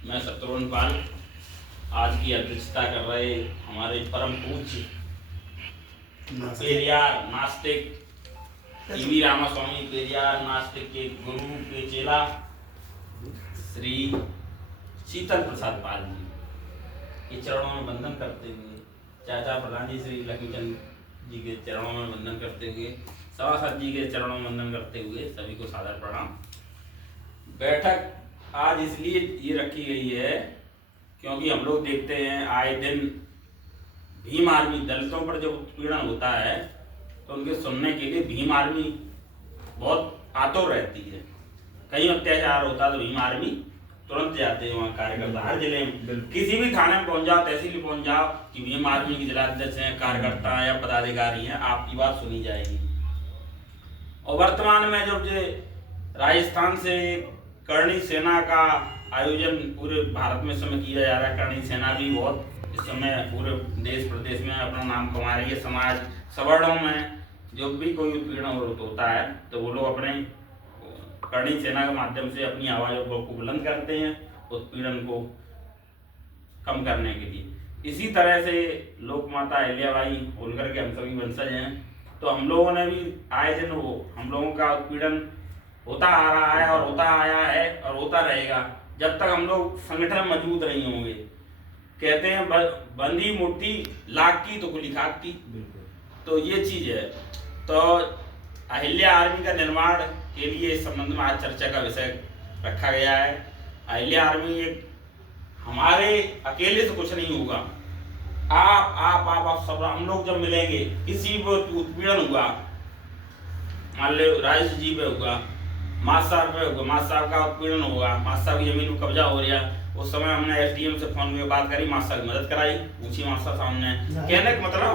मैं शत्रुघ्न पाल आज की अध्यक्षता कर रहे हमारे परम पूज्य पेरियार नास्तिक टीवी रामास्वामी पेरियार नास्तिक के गुरु के चेला श्री शीतल प्रसाद पाल जी के चरणों में वंदन करते हुए, चाचा प्रधान जी श्री लक्ष्मीचंद जी के चरणों में वंदन करते हुए, सभासद जी के चरणों में वंदन करते हुए सभी को सादर प्रणाम। बैठक आज इसलिए ये रखी गई है क्योंकि हम लोग देखते हैं आए दिन भीम आर्मी दलितों पर जब उत्पीड़न होता है तो उनके सुनने के लिए भीम आर्मी बहुत आतुर रहती है। कहीं अत्याचार होता है तो भीम आर्मी तुरंत जाते हैं वहाँ कार्यकर्ता, हर जिले में किसी भी थाने में पहुंच जाओ, तहसील में पहुंच जाओ कि भीम आर्मी के जिला अध्यक्ष हैं, कार्यकर्ता हैं या पदाधिकारी हैं, आपकी बात सुनी जाएगी। और वर्तमान में जब जो राजस्थान से करणी सेना का आयोजन पूरे भारत में समय किया जा रहा है, करणी सेना भी बहुत इस समय पूरे देश प्रदेश में अपना नाम कमा रही है। समाज सवर्णों में जो भी कोई उत्पीड़न होता है तो वो लोग अपने करणी सेना के माध्यम से अपनी आवाज़ों को बुलंद करते हैं उत्पीड़न को कम करने के लिए। इसी तरह से लोक माता अहिल्याबाई होलकर के हम सभी वंशज हैं, तो हम लोगों ने भी आए दिन हम लोगों का उत्पीड़न होता आ रहा है और होता आया है और होता रहेगा जब तक हम लोग संगठन मजबूत नहीं होंगे। कहते हैं बंदी मुट्ठी लाख की तो खुली खाक की, तो ये चीज है। तो अहिल्या आर्मी का निर्माण के लिए इस संबंध में आज चर्चा का विषय रखा गया है। अहिल्या आर्मी एक हमारे अकेले से कुछ नहीं होगा। आप सब हम लोग जब मिलेंगे, किसी भी उत्पीड़न हुआ, मान लो राजेश जी पे हुआ, मास साहब पे होगा, मास साहब का उत्पीड़न होगा, मास साहब की जमीन में कब्जा हो रहा, उस समय हमने एसडीएम से फोन में बात करी, मास साहब की मदद कराई, पूछी मास साहब सामने, कहने का मतलब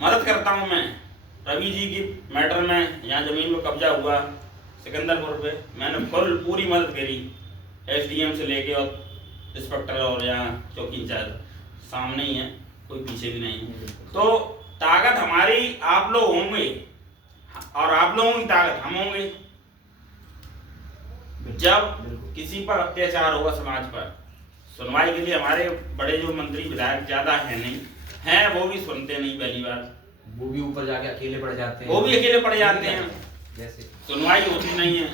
मदद करता हूँ मैं। रवि जी की मैटर में यहाँ जमीन में कब्जा हुआ सिकंदरपुर पे, मैंने पूरी मदद करी एसडीएम से लेके और इंस्पेक्टर और यहाँ चौकी इंचार्ज सामने ही है, कोई पीछे भी नहीं। तो ताकत हमारी आप लोग होंगे और आप लोगों की ताकत हम होंगे। जब किसी पर अत्याचार होगा समाज पर, सुनवाई के लिए हमारे बड़े जो मंत्री विधायक ज्यादा है नहीं हैं, वो भी सुनते नहीं। पहली बार वो भी ऊपर जाके अकेले पड़ जाते हैं, वो भी अकेले पड़ जाते हैं, जैसे सुनवाई होती नहीं है।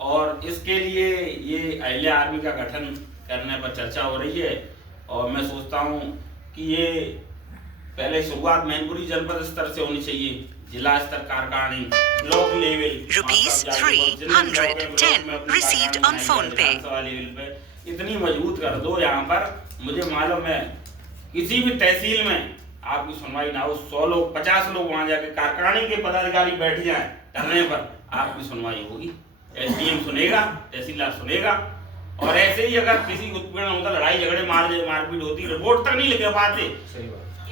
और इसके लिए ये अहिल्या आर्मी का गठन करने पर चर्चा हो रही है और मैं सोचता हूँ कि ये पहले शुरुआत मैनपुरी जनपद स्तर से होनी चाहिए, जिला स्तर कार्यकारिणी, block level, ₹310 received on phone pay। Level पे इतनी मजबूत कर दो यहाँ पर। मुझे मालूम है किसी भी तहसील में आपकी सुनवाई ना हो, 100 लोग 50 लोग वहां जाके कार्यकारिणी के पदाधिकारी बैठ जाए करने पर आपकी सुनवाई होगी। एसडीएम सुनेगा, तहसीलदार सुनेगा। और ऐसे ही अगर किसी उत्पीड़न होता, लड़ाई झगड़े मारपीट होती, रिपोर्ट तक नहीं लिख पाते।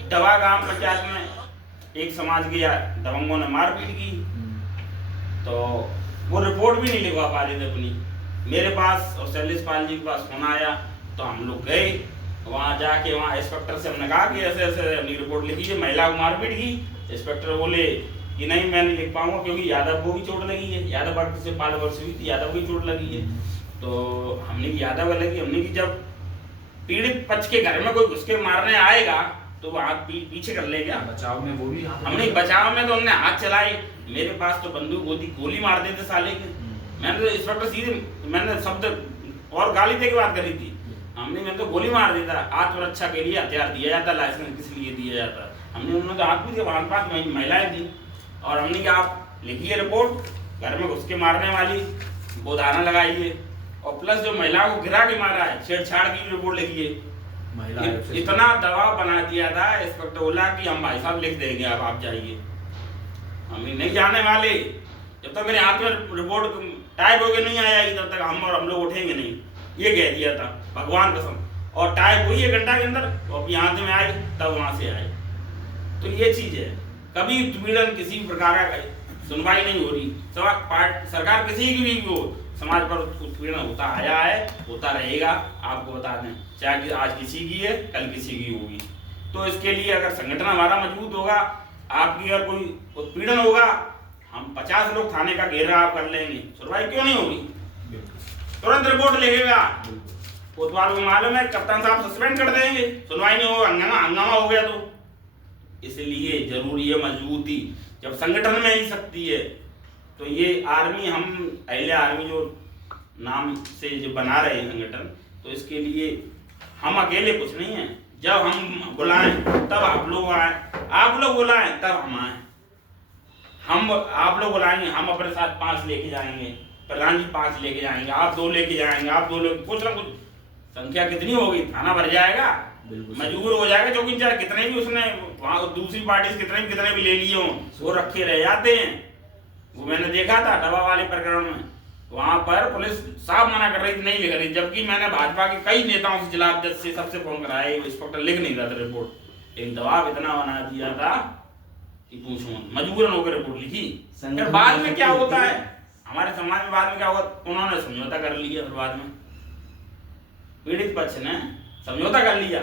दवा गांव पंचायत में एक समाज के दबंगों ने मारपीट की तो वो रिपोर्ट भी नहीं लिखवा पा रहे थे अपनी। मेरे पास और शैलेश पाल जी के पास फोन आया तो हम लोग गए वहाँ, जाके वहाँ इंस्पेक्टर से हमने कहा कि ऐसे ऐसे अपनी रिपोर्ट लिखी है, महिला को मारपीट की। इंस्पेक्टर बोले कि नहीं मैं नहीं लिख पाऊंगा क्योंकि यादव को भी चोट लगी है, यादव वर्ग से 5 वर्ष हुई थी, यादव की चोट लगी है। तो हमने की यादव लगी, हमने की जब पीड़ित पक्ष के घर में कोई घुस के मारने आएगा तो वो हाथ पीछे कर ले क्या? बचाव में वो भी हमने बचाव में तो हमने हाथ चलाए, मेरे पास तो बंदूक होती, गोली मार देते साले के। मैंने तो इंस्पेक्टर सीधे मैंने शब्द और गाली दे के बात करी थी, मैंने तो गोली मार देता। आत्मरक्षा के लिए हथियार दिया जाता, लाइसेंस किस लिए दिया जाता? उन्होंने तो हाथ भी वहां पास महिलाएं थी और हमने कहा आप लिखिए रिपोर्ट, घर में घुस के मारने वाली वो धारणा लगाइए और प्लस जो महिलाओं को गिरा के मारा है छेड़छाड़ की रिपोर्ट लिखिए। इतना दबाव बना दिया था इंस्पेक्टर बोला कि हम भाई साहब लिख देंगे, आप जाइए। हम नहीं जाने वाले, जब तक मेरे हाथ में रिपोर्ट टाइप होके नहीं आएगी तब तक हम लोग उठेंगे नहीं, ये कह दिया था भगवान कसम। और टाइप हुई 1 घंटा के अंदर वो अपनी हाथ में आई, तब वहां से आए। तो ये चीज है, कभी उत्पीड़न किसी प्रकार का सुनवाई नहीं हो रही। सरकार किसी की भी हो, समाज पर उत्पीड़न होता आया है, होता रहेगा। आपको बता दें, चाहे आज किसी की है कल किसी की होगी। तो इसके लिए अगर संगठन हमारा मजबूत होगा, आपकी अगर कोई उत्पीड़न होगा, हम 50 लोग थाने का घेराव कर लेंगे, सुनवाई क्यों नहीं होगी? तुरंत रिपोर्ट लिखेगा, कोतवाल को मालूम है कप्तान साहब सस्पेंड कर देंगे, सुनवाई नहीं होगा, हंगामा हो गया। तो इसलिए जरूरी है मजबूती। जब संगठन में ही शक्ति है तो ये आर्मी, हम अहले आर्मी जो नाम से जो बना रहे हैं संगठन, तो इसके लिए हम अकेले कुछ नहीं है। जब हम बुलाएं तब आप लोग आए, आप लोग बुलाएं तब हम आए। हम आप लोग बुलाएंगे, हम अपने साथ 5 लेके जाएंगे, प्रधान जी 5 लेके जाएंगे, आप 2 लेके जाएंगे, आप 2 लेके, कुछ ना कुछ संख्या कितनी होगी, थाना भर जाएगा, मजबूर हो जाएगा। क्योंकि चाहे कितने भी उसने वहाँ दूसरी पार्टी से कितने भी ले लिए हों, वो रखे रह जाते हैं। वो मैंने देखा था डबा वाले प्रकरण में, वहां पर पुलिस साफ मना कर रही थी, नहीं लिख रही, जबकि मैंने भाजपा के कई नेताओं से, जिला अध्यक्ष से, सबसे फोन कराया, इंस्पेक्टर लिख नहीं रहा था रिपोर्ट। एक दबाव इतना बना दिया था कि पूछो मत, मजबूरन होकर रिपोर्ट लिखी। फिर बाद में क्या होता है हमारे समाज में, बाद में क्या हुआ, उन्होंने समझौता कर लिया। फिर बाद में पीड़ित पक्ष ने समझौता कर लिया,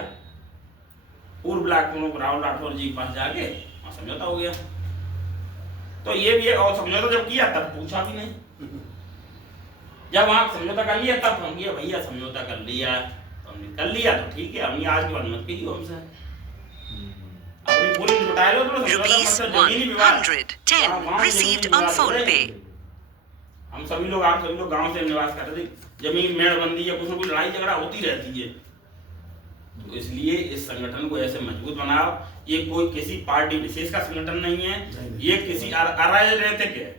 पूर्व ब्लॉक प्रमुख राहुल राठौर जी के पास जाके वहां समझौता हो गया। तो ये भी है, और समझौता जब किया तब पूछा भी नहीं। जब वहां समझौता कर लिया तब हम किया, भैया समझौता कर लिया, तो हमने कर लिया तो ठीक है, हमने आज के बाद मत कीजिए हमसे, अपनी पूरी लुटा लो। तो Rupees 110 received on phone pay. हम सभी लोग, आप सभी लोग गांव से निवास करते थे, जमीन मेड़बंदी या कुछ न कुछ लड़ाई झगड़ा होती रहती है। तो इसलिए इस संगठन को ऐसे मजबूत बनाओ। ये कोई किसी पार्टी विशेष का संगठन नहीं है, ये किसी अराजनैतिक है।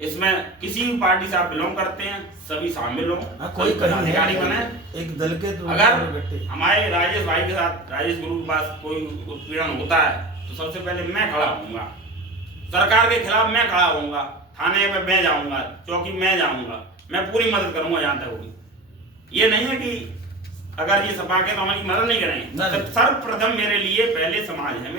इसमें किसी भी पार्टी से आप बिलोंग करते हैं, सभी शामिल हों, कोई पदाधिकारी बने। एक दल के अगर हमारे राजेश भाई के साथ, राजेश गुरु के पास कोई उत्पीड़न होता है तो सबसे पहले मैं खड़ा होऊंगा, सरकार के खिलाफ मैं खड़ा होऊंगा, थाने में मैं जाऊंगा, चौकी में जाऊंगा, मैं पूरी मदद करूंगा जहां तक होगी। ये नहीं है कि अगर ये सपा के तो हमारी मदद नहीं करेंगे। सर्वप्रथम मेरे लिए पहले समाज है मेरा।